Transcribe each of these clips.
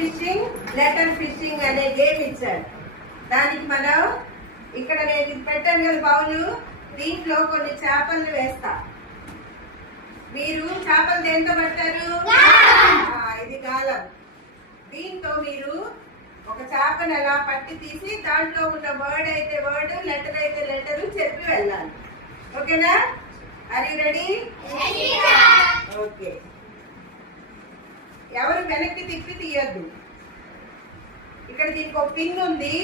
Fishing letter fishing అనే game ఇచ్చాడు. దానికి మనం ఇక్కడ నేను పెట్టాను కదా బౌలు, దీంట్లో కొన్ని చేపలు వేస్తా. మీరు చేపలు దేంతో పట్టారు? ఇది గాలం. దీంతో మీరు ఒక చేపను అలా పట్టి తీసి దాంట్లో ఉన్న వర్డ్ అయితే వర్డ్, లెటర్ అయితే లెటర్ చెప్పి వెళ్ళాలి. ఓకేనా? Are you ready? ఓకే. ఎవరు వెనక్కి తిప్పి తీయద్దు. ఇక్కడ దీనికి ఒక పిన్ ఉంది.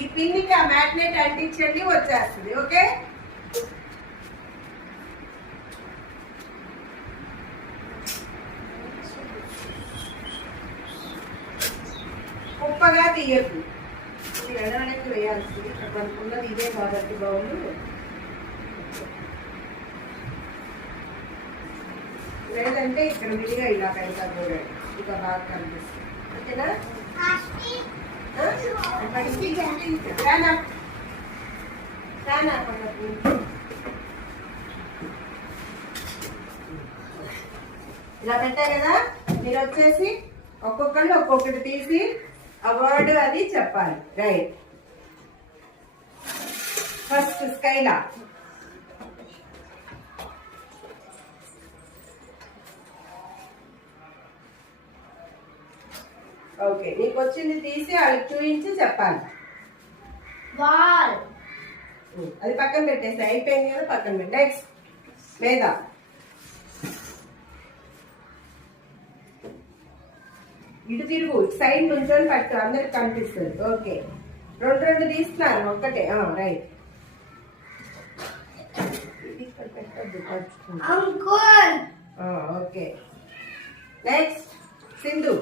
ఈ పిన్నికి ఆ మ్యాగ్నెట్ అంటించండి, వచ్చేస్తుంది. ఓకే? కుప్పగా తీయద్దు. ఎడవడానికి వేయాల్సింది. అనుకున్నది ఇదే కాబట్టి బౌలు. లేదంటే ఇక్కడ విడిగా ఇలా పెడతా కూడా ఇక బాగా కనిపిస్తుంది. ఓకేనా? ఇలా పెట్టా కదా, మీరు వచ్చేసి ఒక్కొక్కళ్ళు ఒక్కొక్కటి తీసి ఆ వర్డ్ అది చెప్పాలి. రైట్. First Skyla. ఓకే, నీకు వచ్చింది తీసి వాళ్ళకి చూపించి చెప్పాలి. అది పక్కన పెట్టేసి అయిపోయింది కదా, పక్కన పెట్టి. నెక్స్ట్ లేదా ఇటు తిరుగు, సైడ్ నుంచొని పట్టు, అందరికి కనిపిస్తుంది. ఓకే, రెండు రెండు తీస్తున్నారు, ఒక్కటే. రైట్. Okay, next Sindhu.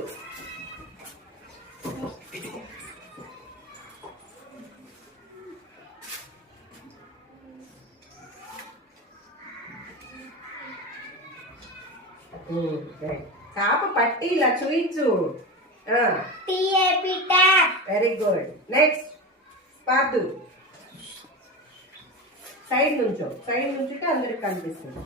చేప పట్టి ఇలా చూయించు. Very good. నెక్స్ట్ పాదు. సైడ్ నుంచో, సైడ్ నుంచుంటే అందరికి కనిపిస్తుంది.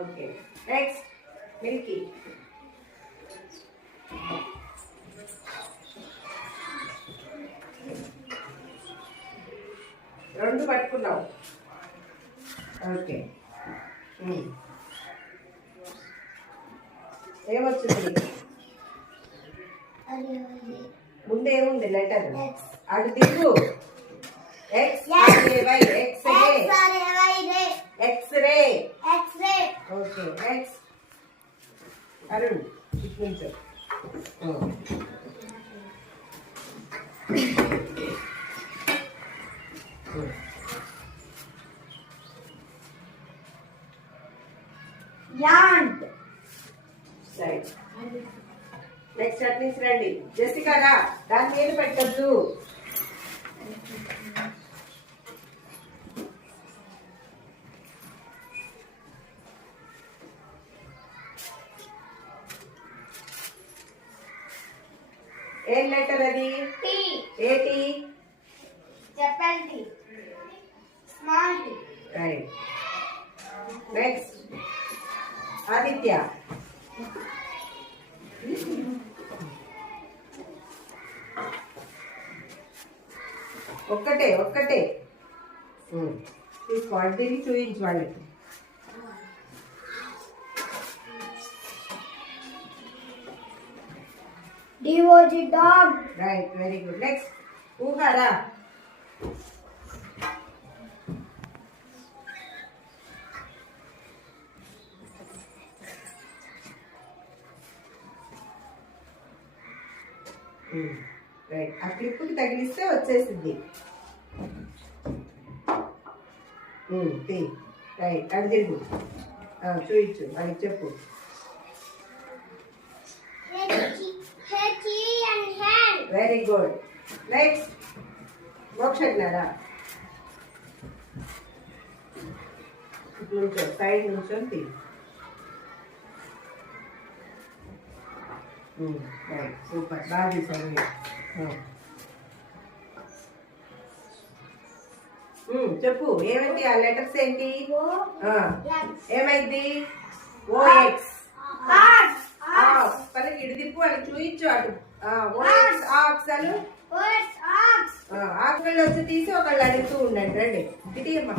Okay, next Milky. రెండు పట్టుకున్నావు. ఓకే, ఏమొచ్చింది? ముందేముంది లెటర్? అటు తిరుగు. ఎక్స్రే. Okay, next Arun. ఇటు నుంచో. నెక్స్ట్ అటు నుంచి రండి. జెసికా రా, దాని మీద పెట్టద్దు. ఏం లెటర్ అది? ఏటి? చెప్పండి. Small t. Right. Next Aditya. ఒక్కటే ఒక్కటే తీసుకోండి, తిరిగి చూపించు వాళ్ళకి. DOG dog. Right, very good. Next, Uhara. Right, ఆ క్లిప్కి తగిలిస్తే వచ్చేసింది. రైట్, అది తిరుగు, చూయించు, అది చెప్పు. Very good. నెక్స్ట్ మోక్షజ్ఞారా. నుంచో, సైడ్ నుంచో తీ. రైట్, సూపర్, బాగా తీసాను. చెప్పు ఏమైంది ఆ లెటర్స్ ఏంటి? ఆ, ఏమైంది? ఓ ఎక్స్ పని ఇటు తిప్పు అని చూయించు అటు. ఓ ఎక్స్ ఆక్స్ అను. ఆకులు వచ్చి తీసి ఒకళ్ళు అడుగుతూ ఉండండి. రండి ఇటీ అమ్మా.